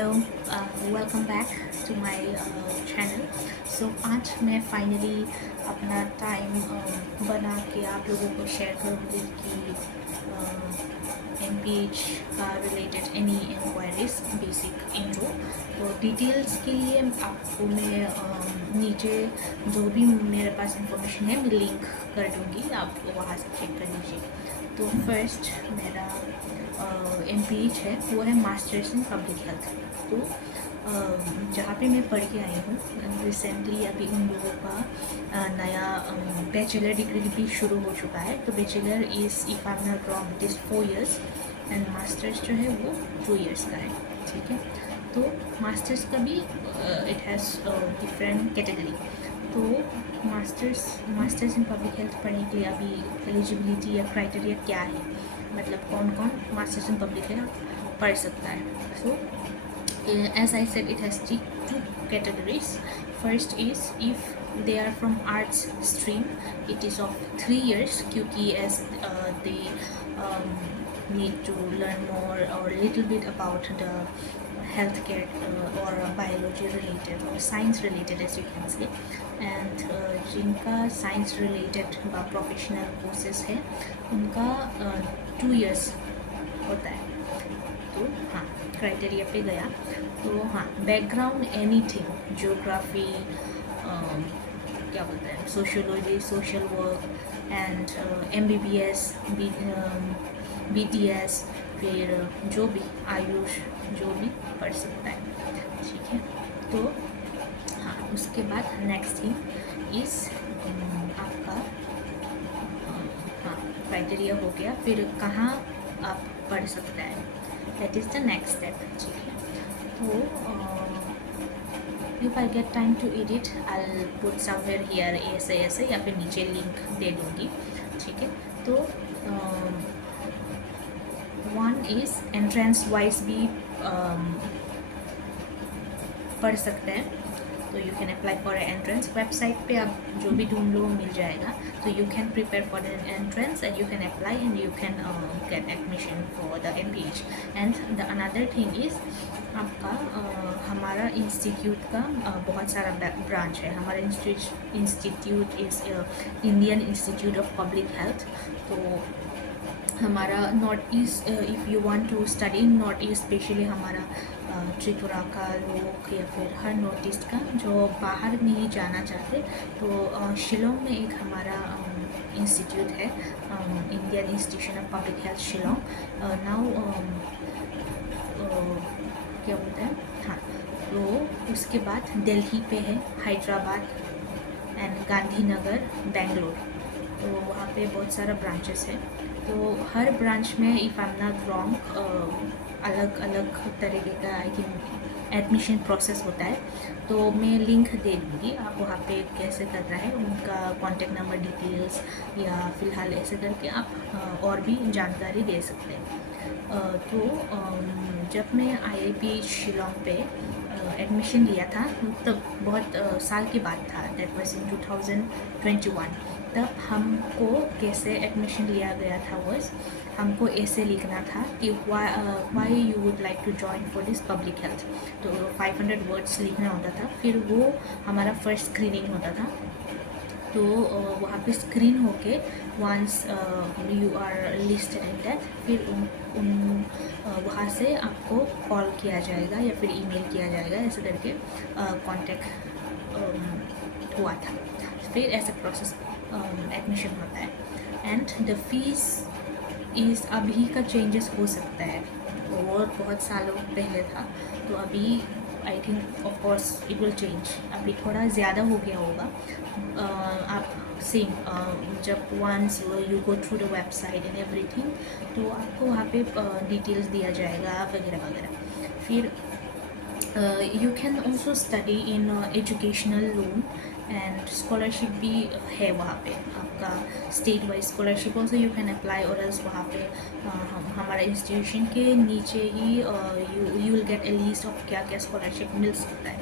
Hello, welcome back to my channel. So आज मैं finally अपना टाइम बना के आप लोगों को शेयर करूँगी कि MPH का related any inquiries basic intro. तो डिटेल्स के लिए आपको मैं नीचे जो भी मेरे पास इंफॉर्मेशन है मैं लिंक कर दूँगी, आप वहाँ से चेक कर लीजिए। तो फर्स्ट मेरा MPH है वो है मास्टर्स इन पब्लिक हेल्थ। तो जहाँ पे मैं पढ़ के आई हूँ रिसेंटली अभी उन लोगों का नया बैचलर डिग्री भी शुरू हो चुका है। तो bachelor is if I am not wrong it is 4 years and masters जो है वो 2 years का है। ठीक है, तो मास्टर्स का भी इट हैज़ डिफरेंट कैटेगरी। तो मास्टर्स इन पब्लिक हेल्थ पढ़ने के लिए अभी एलिजिबिलिटी या क्राइटेरिया क्या है, मतलब कौन कौन मास्टर्स इन पब्लिक हेल्थ पढ़ सकता है। सो as I said, it has two categories. First is if they are from arts stream, it is of 3 years क्योंकि as they need to learn more or a little bit about the healthcare or biology related or science related as you can say, and जिनका science related professional courses है उनका 2 years होता है। तो हाँ, criteria पे गया तो हाँ, बैकग्राउंड एनीथिंग, ज्योग्राफी, क्या बोलते हैं, sociology, social work and MBBS, BTS, फिर जो भी आयुष जो भी पढ़ सकता है। ठीक है, तो हाँ, उसके बाद नेक्स्ट थिंग इस आपका हाँ क्राइटेरिया हो गया, फिर कहाँ आप पढ़ सकता है, that is the next step. ठीक है, तो if I get time to edit I will put somewhere here ऐसे या फिर नीचे लिंक दे दूँगी। ठीक है, तो वन इज़ एंट्रेंस वाइज भी पढ़ सकते हैं। तो you can apply for entrance, website पे आप जो भी ढूंढ लो मिल जाएगा। तो you can prepare for an entrance and you can apply and you can get admission for the MPH। And the another thing is आपका हमारा इंस्टीट्यूट का बहुत सारा ब्रांच है। हमारा institute is Indian institute of public health. तो हमारा north east, if you want to study in north east, specially हमारा त्रिपुरा का लोग या फिर हर नॉर्थ ईस्ट का जो बाहर नहीं जाना चाहते, तो शिलोंग में एक हमारा इंस्टीट्यूट है, Indian institution of public health Shillong. Now क्या बोलते हैं, हाँ, तो उसके बाद दिल्ली पे है, हैदराबाद एंड गांधीनगर, बेंगलोर। तो वहाँ पे बहुत सारा ब्रांचेस है। तो हर ब्रांच में if I am not wrong अलग अलग तरीके का आई थिंक एडमिशन प्रोसेस होता है। तो मैं लिंक दे दूँगी, आप वहाँ पे कैसे करना है, उनका कॉन्टेक्ट नंबर, डिटेल्स, या फ़िलहाल ऐसे करके आप और भी जानकारी दे सकते हैं। तो जब मैं IIP शिलोंग पे एडमिशन लिया था तब बहुत साल के बाद था, दैट वाज इन 2021। तब हमको कैसे एडमिशन लिया गया था वॉज, हमको ऐसे लिखना था कि why you would like to join for this public health. तो 500 वर्ड्स लिखना होता था, फिर वो हमारा फर्स्ट स्क्रीनिंग होता था। तो वहाँ पे स्क्रीन होके once you are listed in that, फिर वहाँ से आपको कॉल किया जाएगा या फिर ईमेल किया जाएगा, ऐसे करके कांटेक्ट हुआ था। फिर ऐसा प्रोसेस एडमिशन होता है। एंड द फीस इज़ अभी का चेंजेस हो सकता है, और बहुत सालों पहले था, तो अभी I think of course it will change, अभी थोड़ा ज़्यादा हो गया होगा। आप सेम जब once you go through the website and everything, तो आपको वहाँ पे डिटेल्स दिया जाएगा वगैरह वगैरह। फिर you can also study in educational loan and scholarship भी है वहाँ पे, आपका state wise scholarship also you can apply, और एल्स वहाँ पे हमारा इंस्टीट्यूशन के नीचे ही you will get a list of क्या क्या स्कॉलरशिप मिल सकता है।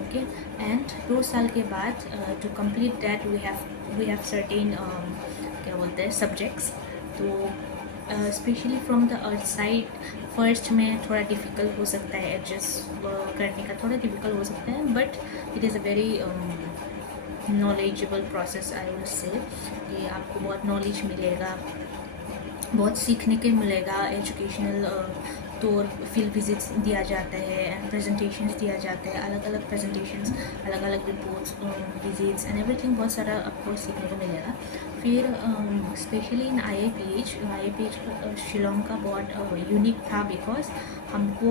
ओके, एंड 2 साल के बाद to complete that we have certain क्या बोलते हैं सब्जेक्ट्स। तो specially from the earth side first में थोड़ा डिफ़िकल्ट हो सकता है, एडजस्ट करने का थोड़ा डिफ़िकल्ट हो सकता है, but it is a very knowledgeable process I will say, कि आपको बहुत नॉलेज मिलेगा, बहुत सीखने के मिलेगा। एजुकेशनल टूर, फील्ड विजिट्स दिया जाता है एंड प्रेजेंटेशंस दिया जाता है, अलग अलग प्रेजेंटेशंस, अलग अलग रिपोर्ट्स, विजिट्स एंड एवरीथिंग, बहुत सारा आपको सीखने को मिलेगा। फिर स्पेशली इन IIPH शिलोंग का बहुत यूनिक था, बिकॉज हमको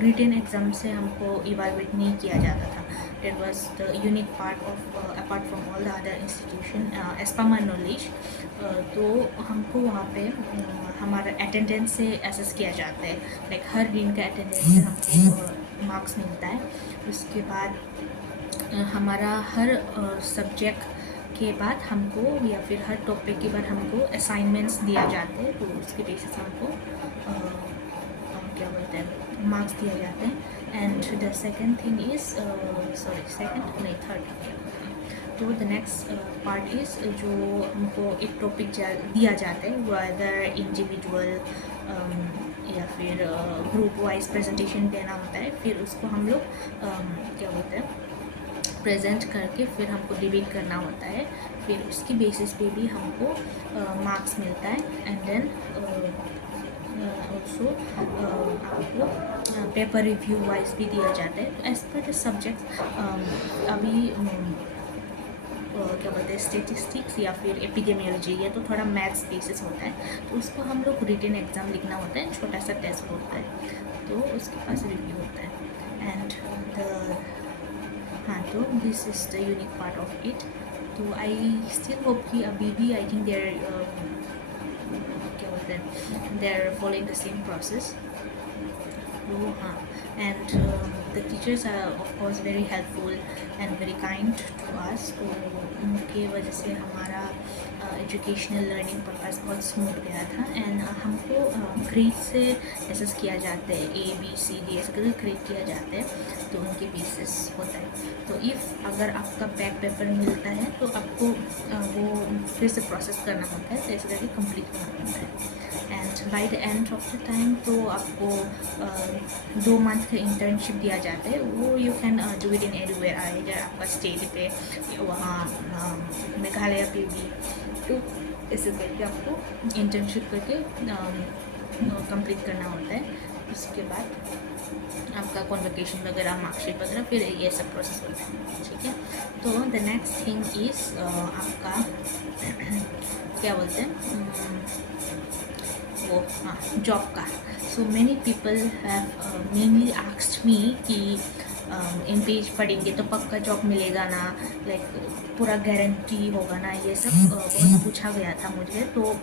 रिटन एग्ज़ाम से हमको इवेलुएट नहीं किया जाता था। That was the unique part of apart from all the other institution as per my knowledge. तो हमको वहाँ पे हमारा अटेंडेंस से एसेस किया जाता है, लाइक हर दिन का अटेंडेंस से हमको मार्क्स मिलता है। उसके बाद हमारा हर सब्जेक्ट के बाद हमको, या फिर हर टॉपिक के बाद हमको असाइनमेंट्स दिया जाते हैं, तो उसके बेसिस हमको क्या बोलते हैं, मार्क्स दिया जाते हैं। And the second thing is third, तो द नेक्स्ट पार्ट इज़ जो हमको एक टॉपिक दिया जाता है, वेदर इंडिविजुअल या फिर ग्रुप वाइज प्रेजेंटेशन देना होता है। फिर उसको हम लोग क्या बोलते हैं, प्रेजेंट करके फिर हमको डिबेट करना होता है। फिर उसकी बेसिस पे भी हमको मार्क्स मिलता है। एंड देन ऑल्सो आपको पेपर रिव्यू वाइज भी दिया जाता है। तो एज पर द सब्जेक्ट अभी क्या बोलते हैं, स्टेटिस्टिक्स या फिर एपिडेमियोलॉजी, ये तो थोड़ा मैथ्स बेसिस होता है, तो उसको हम लोग रिटन एग्ज़ाम लिखना होता है, छोटा सा टेस्ट होता है, तो उसके पास रिव्यू होता है। एंड तो this is the unique part of it. तो आई स्टिल होप कि अभी भी आई थिंक देयर क्या बोलते हैं, they are following the same process. तो हाँ, and the teachers are of course very helpful and very kind to us. तो उनके वजह से हमारा एजुकेशनल लर्निंग पर्पस बहुत स्मूथ गया था। एंड हमको ग्रेड से एसेस किया जाता है, ABCD ऐसे करके ग्रेड किया जाता है, तो उनके बेसिस होता है। तो इफ़ अगर आपका बैक पेपर मिलता है तो आपको वो फिर से प्रोसेस करना होता है, तो ऐसे करके कंप्लीट करना होता है। And by the end of the time तो आपको 2 मंथ का इंटर्नशिप दिया जाता है। वो you can do it in anywhere, अगर आपका स्टेट पे वहाँ मेघालय पे भी, तो ऐसे करके आपको इंटर्नशिप करके कंप्लीट करना होता है। उसके बाद आपका कॉन्वोकेशन वगैरह, मार्कशीट वगैरह, फिर ये सब प्रोसेस होता है, ठीक है। तो द नेक्स्ट थिंग इज़ आपका क्या बोलते हैं, वो हाँ, जॉब का। So many people have mainly asked me कि MPH पढ़ेंगे तो पक्का जॉब मिलेगा ना, लाइक पूरा गारंटी होगा ना, ये सब बहुत पूछा गया था मुझे। तो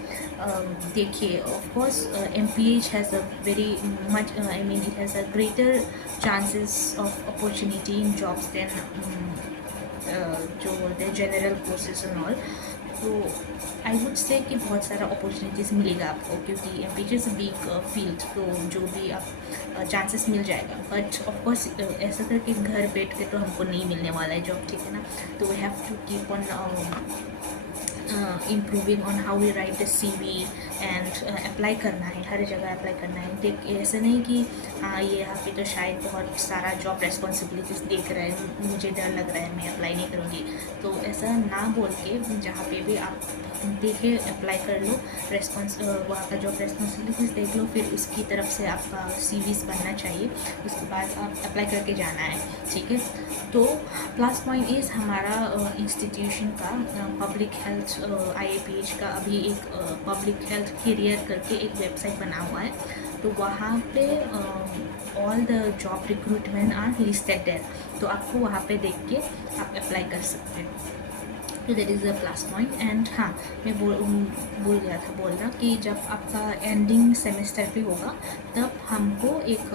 देखिए, of course MPH has a very much, I mean it has a greater chances of opportunity in jobs than जो बोलते हैं जनरल कोर्सेज एंड ऑल। तो आई वुड से कि बहुत सारा अपॉर्चुनिटीज़ मिलेगा आपको, क्योंकि MPH is a big field, तो जो भी आप चांसेस मिल जाएगा। बट ऑफकोर्स ऐसा करके घर बैठ के तो हमको नहीं मिलने वाला है जॉब, ठीक है ना। तो we have to keep on improving on how we write the CV and apply करना है, हर जगह अप्लाई करना है। देख, ऐसा नहीं कि हाँ ये यहाँ पे तो शायद बहुत सारा जॉब रेस्पॉन्सिबिलिटीज़ देख रहा है, मुझे डर लग रहा है, मैं अप्लाई नहीं करूँगी। तो ऐसा ना बोल के जहाँ पे भी आप देखे अप्लाई कर लो, वहाँ का जॉब रेस्पॉन्सिबिलिटीज़ देख लो, फिर उसकी तरफ से आपका CVs बनना चाहिए, उसके बाद आप अप्लाई करके जाना है, ठीक है। तो प्लस पॉइंट इज़ हमारा इंस्टीट्यूशन का पब्लिक हेल्थ IIPH का अभी एक पब्लिक हेल्थ करियर करके एक वेबसाइट बना हुआ है। तो वहाँ पे all the job recruitment are listed there, तो आपको वहाँ पे देख के आप अप्लाई कर सकते हैं। तो that is a plus point. And हाँ, मैं बोल गया था बोलना कि जब आपका एंडिंग सेमेस्टर पे होगा तब हमको एक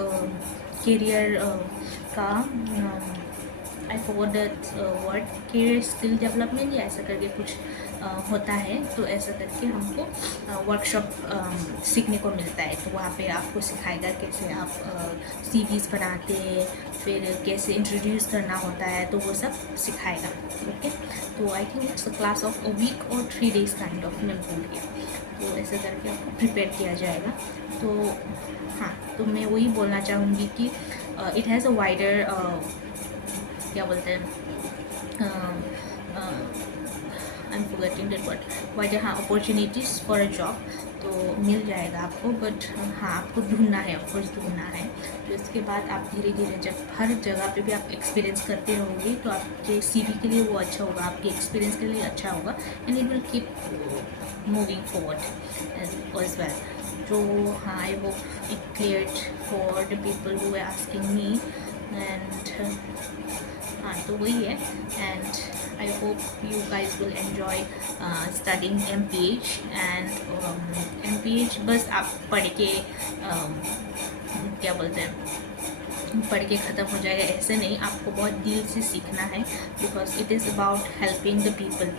करियर का I forgot that word, career skill development या ऐसा करके कुछ होता है। तो ऐसा करके हमको वर्कशॉप सीखने को मिलता है। तो वहाँ पे आपको सिखाएगा कैसे आप CVs बनाते हैं, फिर कैसे इंट्रोड्यूस करना होता है, तो वो सब सिखाएगा। ओके, तो I think it's a class of a week और 3 days काइंड ऑफ, मैं भूल गया। तो ऐसे करके आपको प्रिपेयर किया जाएगा। तो हाँ, तो मैं वही बोलना चाहूँगी कि इट हैज़ अ वाइडर क्या बोलते हैं, I am forgetting that word, wider, हाँ, अपॉर्चुनिटीज़ फॉर अ जॉब तो मिल जाएगा आपको। बट हाँ, आपको ढूंढना है, ऑफकोर्स ढूंढना है। तो इसके बाद आप धीरे धीरे जब हर जगह पे भी आप एक्सपीरियंस करते रहोगे तो आपके CV के लिए वो अच्छा होगा, आपके एक्सपीरियंस के लिए अच्छा होगा, and it will keep moving forward as well. तो हाँ, I hope it cleared for the people who are asking me, and हाँ, तो वही है। And I hope you guys will enjoy studying MPH। And MPH बस आप पढ़ के क्या बोलते हैं, पढ़ के ख़त्म हो जाएगा, ऐसे नहीं, आपको बहुत दिल से सीखना है, because it is about helping the people,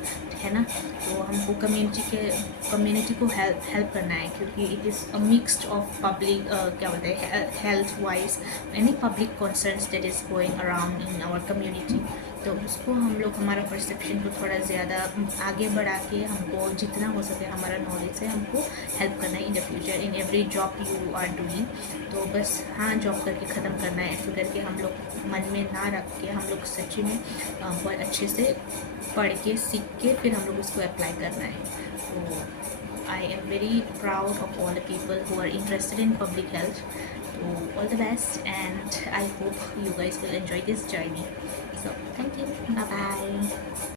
है ना। तो हमको कम्युनिटी को हेल्प करना है, क्योंकि it is a mixed of public क्या बोलते हैं, health wise any public concerns that is going around in our community. तो उसको हम लोग, हमारा परसेप्शन को थोड़ा ज़्यादा आगे बढ़ा के, हमको जितना हो सके हमारा नॉलेज से हमको हेल्प करना है in the future, in every job you are doing. तो बस हाँ, जॉब करके ख़त्म करना है ऐसे करके हम लोग मन में ना रख के, हम लोग सच्ची में बहुत अच्छे से पढ़ के सीख के फिर हम लोग उसको अप्लाई करना है। तो I am very proud of all the people who are interested in public health. So all the best, and I hope you guys will enjoy this journey. So thank you. Bye bye.